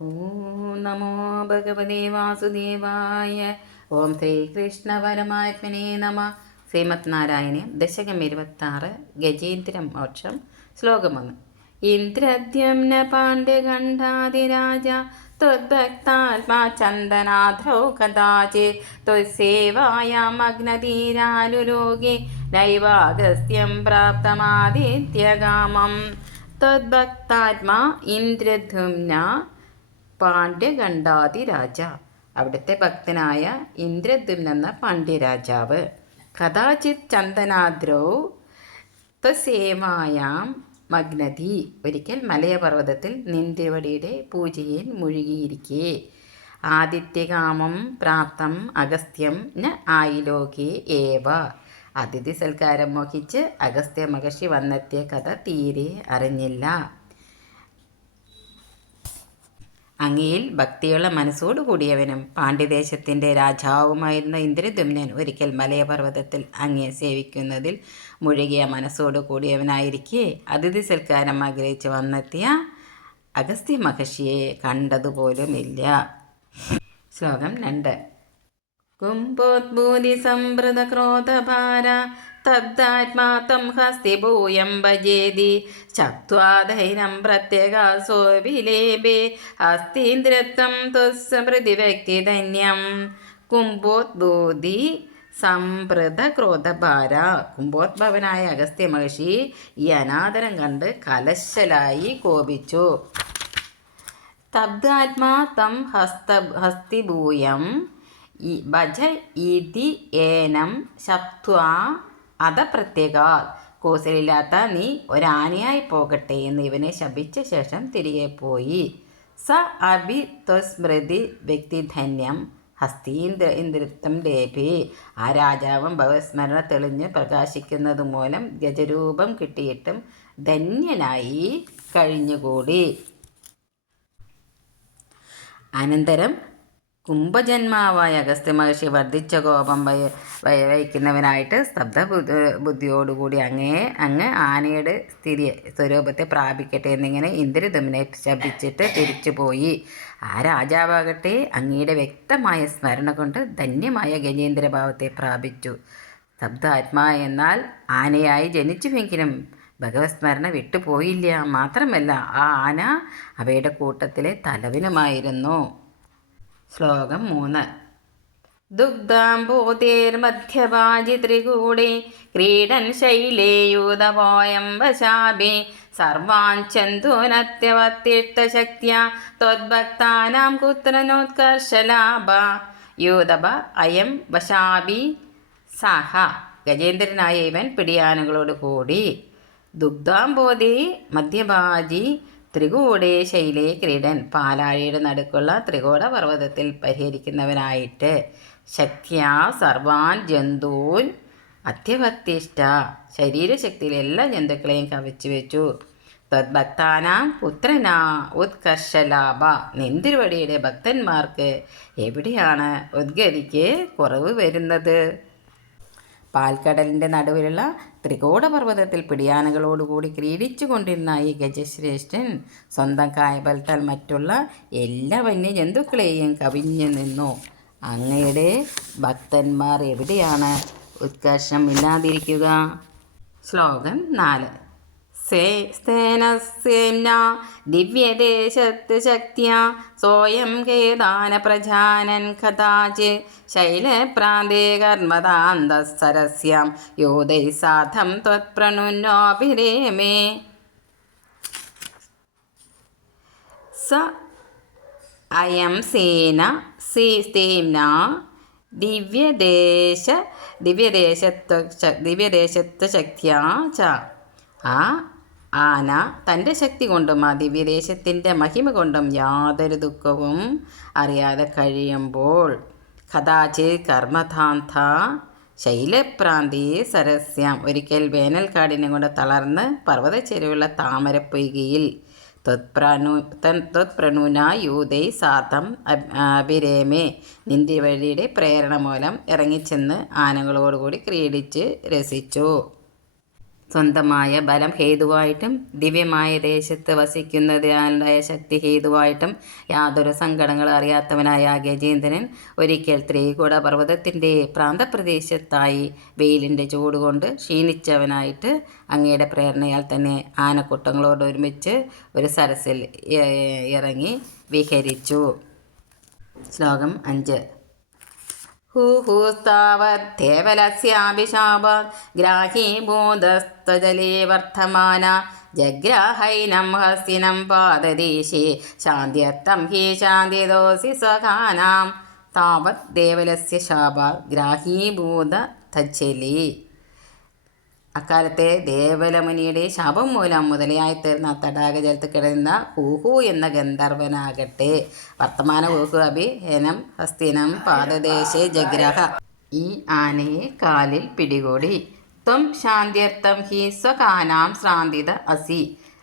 ഓം നമോ ഭഗവതേ വാസുദേവായ ഓം ശ്രീകൃഷ്ണ പരമാത്മനെ നമ ശ്രീമത് നാരായണീയം ദശകം ഇരുപത്താറ് ഗജേന്ദ്രം മോക്ഷം ശ്ലോകം ഒന്ന് ഇന്ദ്രദ്യുമ്ന പാണ്ഡ്യഖണ്ഡാതിരാജ ത്വദ്ഭക്താത്മാ ചന്ദനാദ്രൗ കഥാചി ത്വസേവായാമഗ്നധീരാനുരോഗി നൈവാഗസ്ത്യം പ്രാപ്തമാദിത്യകാമം ത്വദ്ഭക്താത്മാ ഇന്ദ്രധുംന പാണ്ഡ്യഖണ്ഡാതിരാജ അവിടുത്തെ ഭക്തനായ ഇന്ദ്രദ്യുമ്ന എന്ന പാണ്ഡ്യരാജാവ്. കഥാചിത് ചന്ദനാദ്രോ തസേമായാം മഗ്നതി ഒരിക്കൽ മലയപർവതത്തിൽ നിന്തിവടിയുടെ പൂജയിൽ മുഴുകിയിരിക്കെ. ആദിത്യകാമം പ്രാപ്തം അഗസ്ത്യം ന ആയിലോകേ ഏവ. അതിഥി സൽക്കാരം മോഹിച്ച് അഗസ്ത്യ മഹർഷി വന്നെത്തിയ കഥ തീരെ അറിഞ്ഞില്ല. അങ്ങയിൽ ഭക്തിയുള്ള മനസ്സോടു കൂടിയവനും പാണ്ഡ്യദേശത്തിന്റെ രാജാവുമായിരുന്ന ഇന്ദ്രദുമ്നൻ ഒരിക്കൽ മലയപർവതത്തിൽ അങ്ങയെ സേവിക്കുന്നതിൽ മുഴുകിയ മനസ്സോടു കൂടിയവനായിരിക്കെ അതിഥി സൽക്കാരം ആഗ്രഹിച്ച് വന്നെത്തിയ അഗസ്ത്യ മഹർഷിയെ കണ്ടതുപോലുമില്ല. ശ്ലോകം രണ്ട്. കുംഭോദ്ഭൂതി സംവൃത ക്രോധഭാര തദ്ധാത്മാ തം ഹസ്തിഭൂയം ഭജേതി. ചക്വാധൈരം പ്രത്യേകാസോ വിലേപേ ഹസ്തീന്ദ്രത്വം തുസ്മൃതി വ്യക്തിധന്യം കുംഭോദ്ബോധി സംപ്രത ക്രോധഭാര. കുംഭോദ്ഭവനായ അഗസ്ത്യ മഹർഷി ഈ അനാദരം കണ്ട് കലശലായി കോപിച്ചു. തബ്ദാത്മാ തം ഹസ്ത ഹസ്തിഭൂയം ഭജ ഇതി ഏനം ശബ്ദ്വാ അത പ്രത്യേകാൽ കൂസലില്ലാത്ത നീ ഒരാനയായി പോകട്ടെ എന്ന് ഇവനെ ശപിച്ച ശേഷം തിരികെ പോയി. സ അഭി ത്വസ്മൃതി വ്യക്തിധന്യം ഹസ്തീന്ദ്ര ഇന്ദ്രിത്വം ലേപി. ആ രാജാവും ഭവസ്മരണ തെളിഞ്ഞ് പ്രകാശിക്കുന്നത് മൂലം ഗജരൂപം കിട്ടിയിട്ടും ധന്യനായി കഴിഞ്ഞുകൂടി. അനന്തരം കുംഭജന്മാവായ അഗസ്ത്യ മഹർഷി വർദ്ധിച്ച കോപം വയ വഹിക്കുന്നവനായിട്ട് സ്തബ്ധ ബുദ്ധിയോടുകൂടി അങ്ങേ അങ്ങ് ആനയുടെ സ്ഥിതി സ്വരൂപത്തെ പ്രാപിക്കട്ടെ എന്നിങ്ങനെ ഇന്ദ്രദുമ്നെ ശപിച്ചിട്ട് തിരിച്ചുപോയി ആ രാജാവാകട്ടെ അങ്ങയുടെ വ്യക്തമായ സ്മരണ കൊണ്ട് ധന്യമായ ഗജേന്ദ്രഭാവത്തെ പ്രാപിച്ചു. സ്തബ്ധ ആത്മാ എന്നാൽ ആനയായി ജനിച്ചുവെങ്കിലും ഭഗവത് സ്മരണ വിട്ടുപോയില്ല മാത്രമല്ല ആ ആന അവയുടെ കൂട്ടത്തിലെ തലവനുമായിരുന്നു. ശ്ലോകം മൂന്ന്. ദുഗ്ധാംബോധേർമധ്യവാജി ത്രികൂടെ ക്രീഡൻ ശൈലേയൂതപോയം വശാഭി സർവാഞ്ചന്തൂനത്യവത്തിഷ്ടശക്തിയ ത്വദ്ഭക്താനാം കുത്രനോത്കർഷലാഭ. യൂതപ അയം വശാബി സഹ. ഗജേന്ദ്രനായ ഇവൻ പിടിയാനുകളോട് കൂടി ദുഗ്ധാംബോധി മധ്യഭാജി ത്രികൂടേ ശൈലേ ക്രീഡൻ. പാലാഴിയുടെ നടുക്കുള്ള ത്രികൂട പർവതത്തിൽ പരിഹരിക്കുന്നവനായിട്ട്. ശക്യാ സർവാൻ ജന്തൂൻ അത്യഭക്തിഷ്ഠ ശരീരശക്തിയിൽ എല്ലാ ജന്തുക്കളെയും കവച്ചു വെച്ചു. തദ്ഭക്താനാം പുത്രനാ ഉത്കർഷലാഭ നെന്തിരുവടിയുടെ ഭക്തന്മാർക്ക് എവിടെയാണ് ഉദ്ഗതിക്ക് കുറവ് വരുന്നത്? പാൽക്കടലിന്റെ നടുവിലുള്ള ത്രികോടപർവതത്തിൽ പിടിയാനകളോടുകൂടി ക്രീഡിച്ചു കൊണ്ടിരുന്ന ഈ ഗജശ്രേഷ്ഠൻ സ്വന്തം കായബലത്താൽ മറ്റുള്ള എല്ലാ വന്യജന്തുക്കളെയും കവിഞ്ഞു നിന്നു. അങ്ങയുടെ ഭക്തന്മാർ എവിടെയാണ്? ഉത്കർഷം ഇല്ലാതിരിക്കുക. ശ്ലോകം നാല്. സ്തേനസ്യേന ദിവ്യദേശത്ത് ശക്തിയ. സ്വയം കേദാന പ്രജാനൻ കഥാചി. ശൈലപ്രാന്തേ കർമ്മതാന്തസ്സരസ്യം യോധൈ സാധം ത്വത്പ്രണുന്നോഭിരേമേ സ അയം സേന സീ സ്തേംന ദിവ്യദേശ ദിവ്യദേശത്വ ദിവ്യദേശത്വ ശക്തിയാ ച. ആ ആന തന്റെ ശക്തി കൊണ്ടും അതിവിദേശത്തിന്റെ മഹിമ കൊണ്ടും യാതൊരു ദുഃഖവും അറിയാതെ കഴിയുമ്പോൾ കഥാചി കർമ്മധാന്ത ശൈലപ്രാന്തി സരസ്യം ഒരിക്കൽ വേനൽക്കാടിനെ കൊണ്ട് തളർന്ന് പർവത ചെരുവുള്ള താമരപ്പൊയ്കയിൽ ത്വത്പ്രണു ത്വത്പ്രണുന യൂതൈ സാധം അഭിരേമേ നിന്തിവഴിയുടെ പ്രേരണ മൂലം ഇറങ്ങിച്ചെന്ന് ആനകളോടുകൂടി ക്രീഡിച്ച് രസിച്ചു. സ്വന്തമായ ബലം ഹേതുവായിട്ടും ദിവ്യമായ ദേശത്ത് വസിക്കുന്നതിനാലുണ്ടായ ശക്തി ഹേതുവായിട്ടും യാതൊരു സങ്കടങ്ങളും അറിയാത്തവനായ ഗജേന്ദ്രൻ ഒരിക്കൽ ത്രികൂട പർവതത്തിന്റെ പ്രാന്തപ്രദേശത്തായി വെയിലിന്റെ ചൂടുകൊണ്ട് ക്ഷീണിച്ചവനായിട്ട് അങ്ങയുടെ പ്രേരണയാൽ തന്നെ ആനക്കൂട്ടങ്ങളോട് ഒരുമിച്ച് ഒരു സരസിൽ ഇറങ്ങി വിഹരിച്ചു. ശ്ലോകം അഞ്ച്. ഹൂഹൂസ്താവദ്ദേവലസ്യാഭിശാപാത് ഗ്രാഹീഭൂതസ്ത്വജലേ വർദ്ധമാന ജഗ്രാഹൈനം ഹസ്തിനം പാദദേശേ ശാന്തിയർത്ഥം ഹി ശാന്തിദോസി സ്വകാനാം താവത് ദേവലസ്യ ശാപാത് ഗ്രാഹീഭൂത തജ്ജലി അക്കാലത്തെ ദേവലമുനിയുടെ ശാപം മൂലം മുതലയായി തീർന്ന തടാക ജലത്തിൽ കിടന്ന ഹൂഹു എന്ന ഗന്ധർവനാകട്ടെ. വർത്തമാന ഹൂഹു അഭി ഹനം ഹസ്തിനം പാദദേശേ ജഗ്രഹ. ഈ ആനയെ കാലിൽ പിടികൂടി. ത്വം ശാന്ത്യർത്ഥം ഹി സ്വകാനാം ശ്രാന്തിത അസി.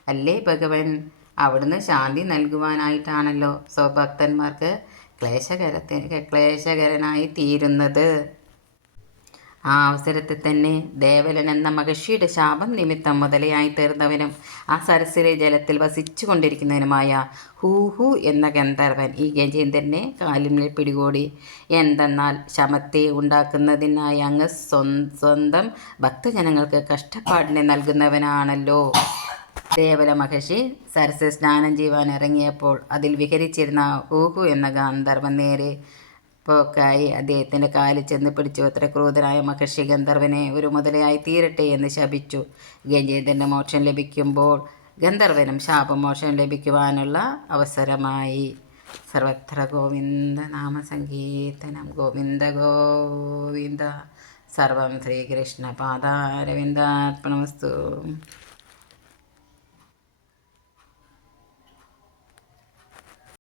അല്ലേ ഭഗവൻ? അവിടുന്ന് ശാന്തി നൽകുവാനായിട്ടാണല്ലോ സ്വഭക്തന്മാർക്ക് ക്ലേശകരത്തിന് ക്ലേശകരനായി തീരുന്നത്. ആ അവസരത്തിൽ തന്നെ ദേവലൻ എന്ന മഹർഷിയുടെ ശാപം നിമിത്തം മുതലയായി തീർന്നവനും ആ സരസിലെ ജലത്തിൽ വസിച്ചു കൊണ്ടിരിക്കുന്നവനുമായ ഹൂഹു എന്ന ഗന്ധർവൻ ഈ ഗജേന്ദ്രനെ കാലിമിൽ പിടികൂടി. എന്തെന്നാൽ ശമത്തെ ഉണ്ടാക്കുന്നതിനായി അങ്ങ് സ്വ- സ്വന്തം ഭക്തജനങ്ങൾക്ക് കഷ്ടപ്പാടിനെ നൽകുന്നവനാണല്ലോ. ദേവല മഹർഷി സരസ് സ്നാനം ചെയ്യുവാൻ ഇറങ്ങിയപ്പോൾ അതിൽ വിഹരിച്ചിരുന്ന ഹൂഹു എന്ന ഗന്ധർവൻ നേരെ പോക്കായി അദ്ദേഹത്തിന്റെ കാലിൽ ചെന്ന് പിടിച്ചു. അത്ര ക്രൂതനായ മഹർഷി ഗന്ധർവനെ ഒരു മുതലയായി തീരട്ടെ എന്ന് ശപിച്ചു. ഗജേന്ദ്രന്റെ മോക്ഷം ലഭിക്കുമ്പോൾ ഗന്ധർവനും ശാപമോക്ഷം ലഭിക്കുവാനുള്ള അവസരമായി. സർവത്ര ഗോവിന്ദ നാമസങ്കീർത്തനം. ഗോവിന്ദ ഗോവിന്ദ. സർവം ശ്രീകൃഷ്ണ പാദാരവിന്ദാർപ്പണമസ്തു